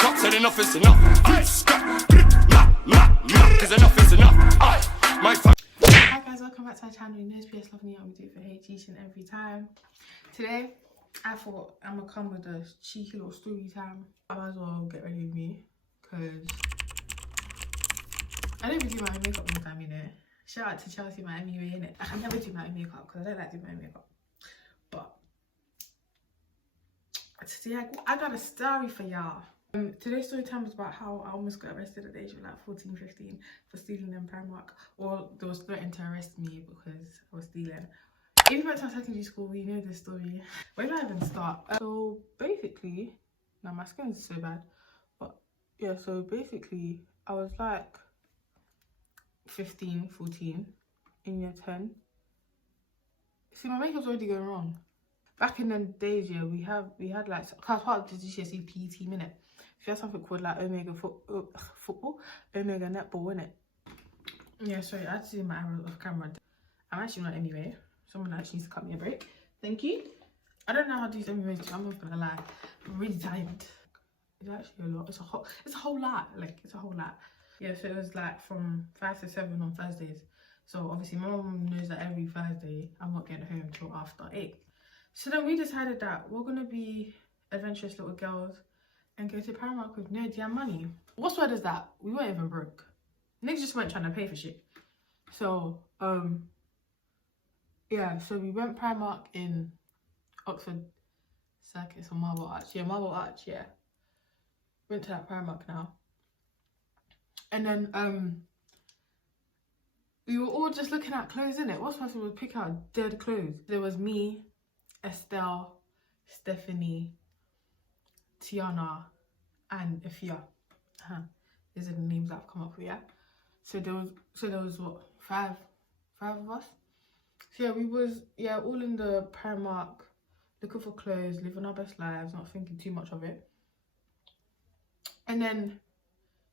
Said enough is enough. Cause enough is enough. My Hi guys, welcome back to our channel. You know it's psloveneetahx, we do it for H each and every time. Today, I thought I'm gonna come with a cheeky little story time. I might as well get ready with me, because I don't even do my own makeup all the time, you know. Shout out to Chelsea, my MUA, innit? I can never do my own makeup because I don't like doing my own makeup. But today I got a story for y'all. Today's story time was about how I almost got arrested at the age of like 14, 15 for stealing in Primark. Or they was threatening to arrest me because I was stealing. If you went to secondary school, you know this story. Where do I even start? So basically, now my skin is so bad. But yeah, so basically, I was like 15, 14 in year 10. See, my makeup's already going wrong. Back in the days, yeah, we had like, cause part of the GCSE PE team, innit? If you had something called like Omega football, Omega netball, innit? Yeah, sorry, I had to do my arrows off camera. I'm actually not anyway. Someone actually needs to cut me a break. Thank you. I don't know how to use emojis. I'm not gonna lie. I'm really tired. It's actually a lot. It's a whole lot. Like, it's a whole lot. Yeah, so it was like from 5 to 7 on Thursdays. So obviously my mum knows that every Thursday I'm not getting home till after 8. So then we decided that we're gonna be adventurous little girls and go to Primark with no damn money. What's word is that? We weren't even broke. Niggas just weren't trying to pay for shit. So, yeah, so we went Primark in Oxford Circus or Marble Arch. Yeah, Marble Arch, yeah. Went to that Primark now. And then, we were all just looking at clothes, innit? What's supposed to pick out dead clothes? There was me, Estelle, Stephanie, Tiana, and Ifia. These are the names that I've come up with, yeah. So there was what, five of us. So yeah, we was all in the Primark, looking for clothes, living our best lives, not thinking too much of it. And then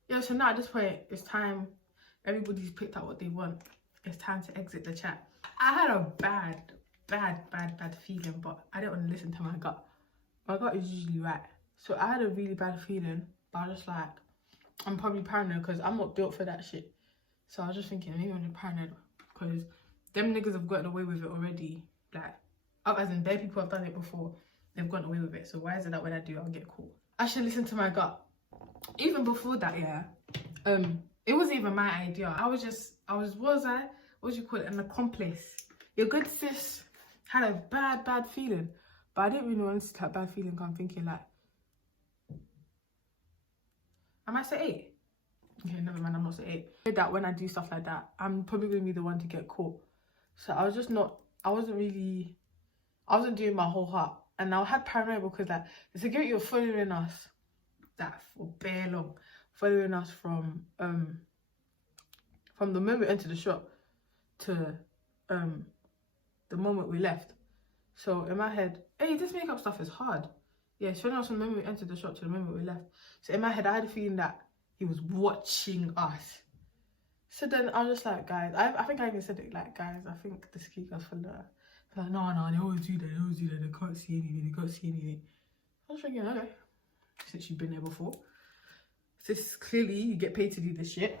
yeah, so now at this point it's time. Everybody's picked out what they want. It's time to exit the chat. I had a bad feeling, but I didn't want to listen to my gut. My gut is usually right. So I had a really bad feeling, but I was just like, I'm probably paranoid because I'm not built for that shit. So I was just thinking, maybe I'm paranoid because them niggas have gotten away with it already. Like, as in, bare people have done it before. They've gotten away with it. So why is it that when I do, I'll get caught? I should listen to my gut. Even before that, yeah, it wasn't even my idea. What do you call it? An accomplice. Your good sis had a bad feeling, but I didn't really want to have bad feeling. I'm thinking like, I might say 8. Okay, never mind, I'm not saying 8. That when I do stuff like that, I'm probably gonna be the one to get caught. So I wasn't doing my whole heart. And I had paranoia because like the security were following us that for bare long. Following us from the moment we entered the shop to the moment we left. So in my head, hey, this makeup stuff is hard. Yeah, it's following us from the moment we entered the shop to the moment we left. So in my head, I had a feeling that he was watching us. So then I was just like, guys, I think I even said it, like, guys, I think the security guys followed us. Like, no, they always do that, they can't see anything, I was thinking, okay, since you've been there before, since clearly you get paid to do this shit,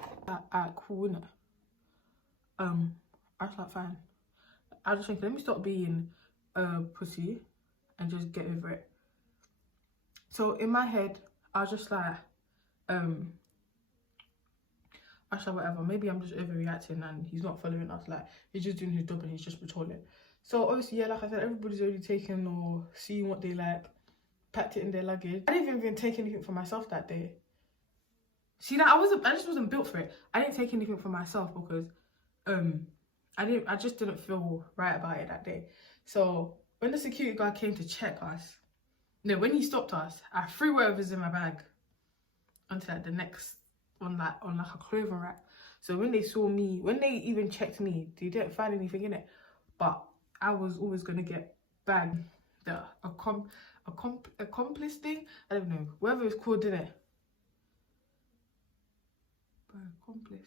cool, innit? I was like, fine. I was just thinking, let me stop being a pussy and just get over it. So in my head, I was just like, whatever, maybe I'm just overreacting and he's not following us, like he's just doing his job and he's just patrolling. So obviously, yeah, like I said, everybody's already taken or seeing what they like, packed it in their luggage. I didn't even take anything for myself that day. See, that I just wasn't built for it. I didn't take anything for myself because I just didn't feel right about it that day. So when the security guard came to check us, no, when he stopped us, I threw whatever's in my bag onto like the next on like a clothing rack. So when they saw me, when they even checked me, they didn't find anything in it. But I was always gonna get bagged. The accomplice thing, I don't know, whatever it's called, didn't it? By accomplice.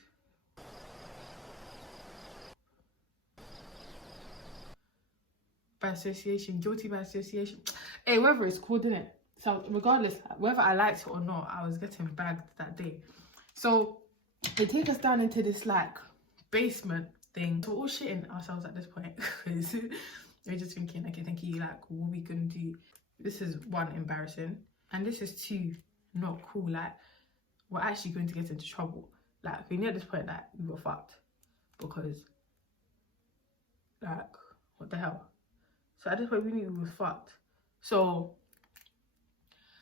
By association, guilty by association. Hey, whatever it's called, innit? So regardless, whether I liked it or not, I was getting bagged that day. So they take us down into this like basement thing. So we're all shitting ourselves at this point. We're just thinking, okay, thank you, like, what are we gonna do? This is one, embarrassing, and this is two, not cool. Like, we're actually going to get into trouble. Like, we knew at this point that we were fucked, because like, what the hell? So at this point we knew we were fucked. So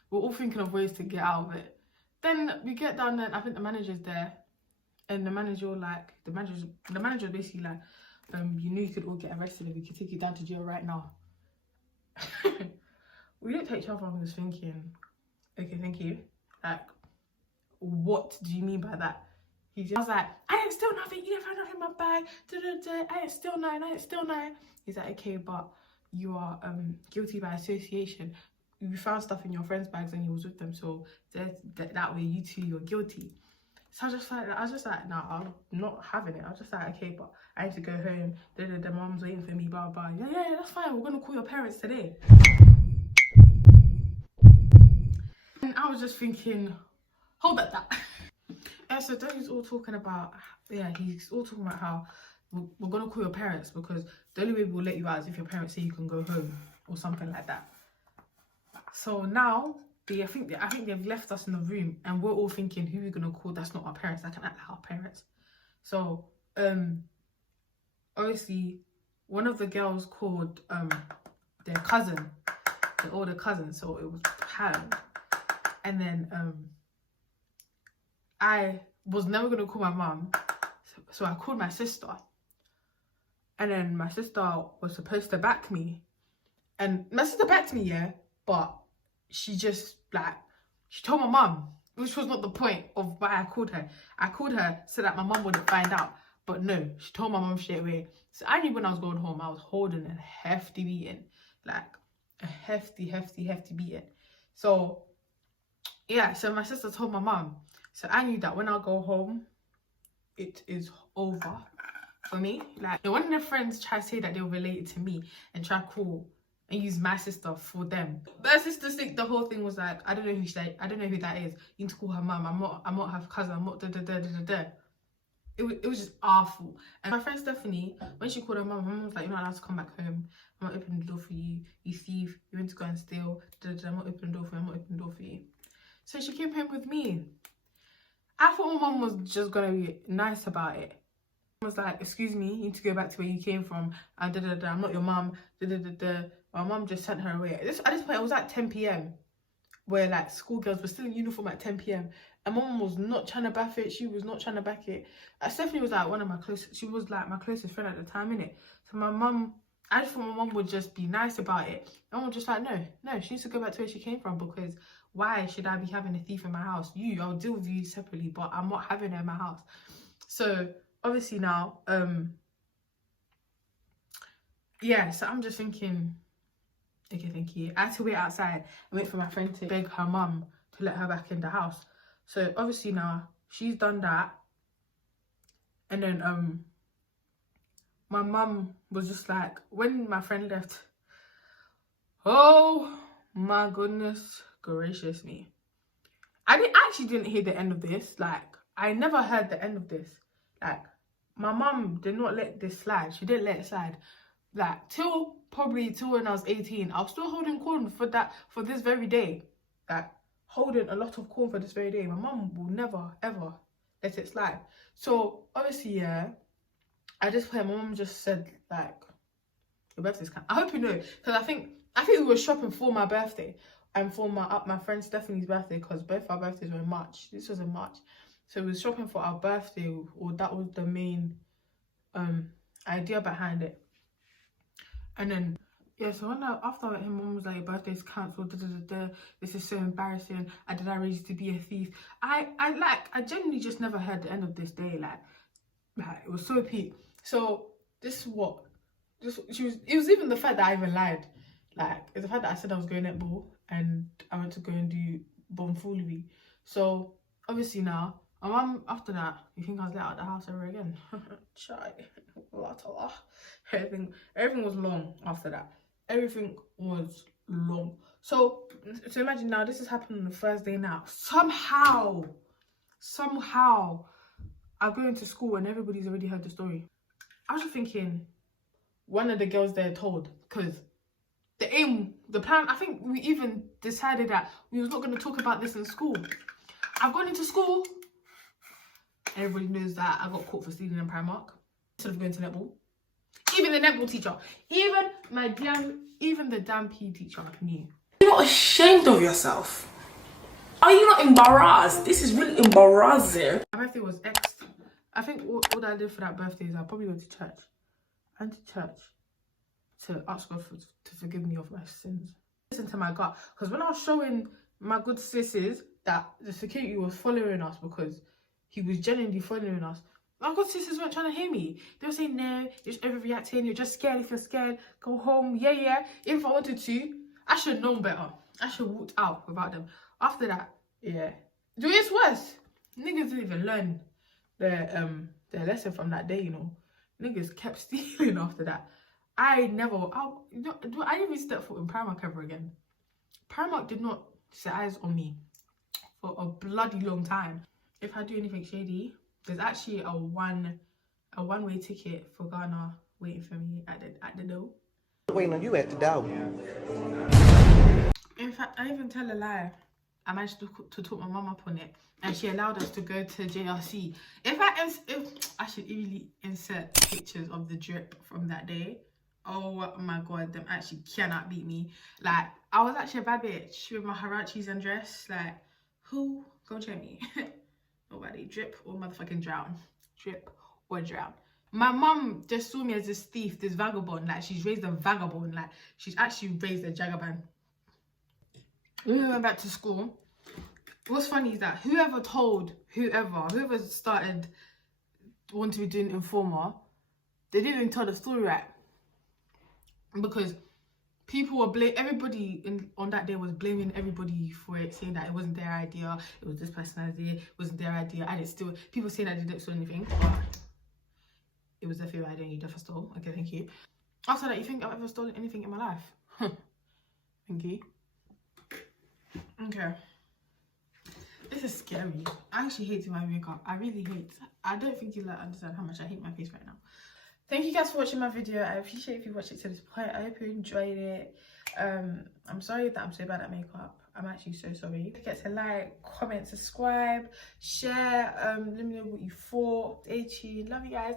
we're all thinking of ways to get out of it. Then we get down there, I think the manager's there, and the manager was basically like, you knew you could all get arrested and we could take you down to jail right now. We looked at each other and we was thinking, okay, thank you. Like, what do you mean by that? I was like, I didn't steal nothing, you didn't find nothing in my bag, I didn't steal nothing. He's like, okay, but you are guilty by association. You found stuff in your friends' bags and you was with them, so that way you two, you're guilty. So I was just like, nah, I'm not having it. I was just like, okay, but I need to go home. The mom's waiting for me, blah, blah. Yeah, that's fine. We're going to call your parents today. And I was just thinking, hold that. Yeah, so then he's all talking about, how we're going to call your parents because the only way we'll let you out is if your parents say you can go home or something like that. So now, I think they've left us in the room and we're all thinking, who are we gonna call? That's not our parents. That can act like our parents. So obviously one of the girls called their cousin, their older cousin. So it was Pam. And then I was never gonna call my mum, so I called my sister. And then my sister was supposed to back me, and my sister backed me, yeah, but she just she told my mum, which was not the point of why I called her. I called her so that my mum wouldn't find out. But no, she told my mum straight away. So I knew when I was going home, I was holding a hefty beating. Like a hefty beating. So yeah, so my sister told my mum. So I knew that when I go home, it is over for me. Like, one of their friends tried to say that they were related to me and try to call and use my sister for them. My sister think the whole thing was like, I don't know who that is. You need to call her mum. I'm not her cousin. I'm not It was just awful. And my friend Stephanie, when she called her mum, her mum was like, you're not allowed to come back home. I'm not opening the door for you. You thief. You went to go and steal. I'm not opening the door for you. I'm not opening the door for you. So she came home with me. I thought my mum was just gonna be nice about it. I was like, excuse me, you need to go back to where you came from. I'm not your mum. My mum just sent her away. At this point, it was at 10 p.m. where like schoolgirls were still in uniform at 10 p.m. And my mum was not trying to back it. She was not trying to back it. Stephanie was like she was like my closest friend at the time, innit? So my mum, I just thought my mum would just be nice about it. My mum was just like, no, she needs to go back to where she came from, because why should I be having a thief in my house? I'll deal with you separately, but I'm not having her in my house. So obviously now, yeah, so I'm just thinking, okay, thank you. I had to wait outside and wait for my friend to beg her mum to let her back in the house. So obviously now she's done that. And then my mum was just like, when my friend left, oh my goodness gracious me. I actually didn't hear the end of this. Like, I never heard the end of this. Like, my mum did not let this slide. She didn't let it slide. Like, till when I was 18, I was still holding corn for this very day. Like, holding a lot of corn for this very day. My mum will never, ever let it slide. So, obviously, yeah, at this point, my mum just said, like, your birthday's coming. I hope you know, because I think we were shopping for my birthday and for my friend Stephanie's birthday, because both our birthdays were in March. This was in March. So we were shopping for our birthday, or that was the main idea behind it. And then, yeah, so after I met him, mum was like, your birthday's cancelled, this is so embarrassing. Did I raise you to be a thief? I genuinely just never heard the end of this day. Like it was so peak. So it was even the fact that I even lied. Like, it's the fact that I said I was going netball and I went to go and do bomfoolery. So obviously now, my mum, after that, you think I was let out of the house ever again? Shy. Everything was long after that. Everything was long. So imagine now, this is happening on a Thursday now. Somehow, I go into school and everybody's already heard the story. I was just thinking, one of the girls there told, because the plan, I think we even decided that we was not going to talk about this in school. I've gone into school. Everybody knows that I got caught for stealing in Primark instead of going to netball. Even the netball teacher, even the damn PE teacher knew. You're not ashamed of yourself? Are you not embarrassed? This is really embarrassing. My birthday was X. I think all that I did for that birthday is I probably went to church. I went to church to ask God to forgive me of my sins. Listen to my gut, because when I was showing my good sisters that the security was following us because he was genuinely following us, my good sisters weren't trying to hear me. They were saying, no, you're just overreacting, you're just scared. If you're scared, go home. Yeah. If I wanted to, I should have known better. I should have walked out without them. After that, yeah. It's worse. Niggas didn't even learn their lesson from that day, you know. Niggas kept stealing after that. I didn't even step foot in Primark ever again. Primark did not set eyes on me for a bloody long time. If I do anything shady, there's actually a one-way ticket for Ghana waiting for me at the door. Waiting on you at the door. In fact, I even tell a lie. I managed to talk my mum up on it, and she allowed us to go to JRC. If I should really insert pictures of the drip from that day. Oh my god, them actually cannot beat me. Like, I was actually a bad bitch with my Harachis and dress. Like, who go check me? Nobody. Drip or motherfucking drown. Drip or drown. My mum just saw me as this thief, this vagabond. Like, she's raised a vagabond. Like, she's actually raised a jagaban. When we went back to school, what's funny is that whoever started wanting to be doing Informer, they didn't even tell the story right. Because people were everybody on that day was blaming everybody for it, saying that it wasn't their idea, it was this person's idea, it wasn't their idea, and it's still, people saying that they didn't steal anything, but it was definitely your idea and you definitely stole. Okay, thank you. After that, you think I've ever stolen anything in my life? Thank you. Okay. This is scary. I actually hate doing my makeup. I really hate. I don't think you'll understand how much I hate my face right now. Thank you guys for watching my video. I appreciate if you watched it to this point. I hope you enjoyed it. I'm sorry that I'm so bad at makeup. I'm actually so sorry. Don't forget to like, comment, subscribe, share. Let me know what you thought. Stay tuned. Love you guys.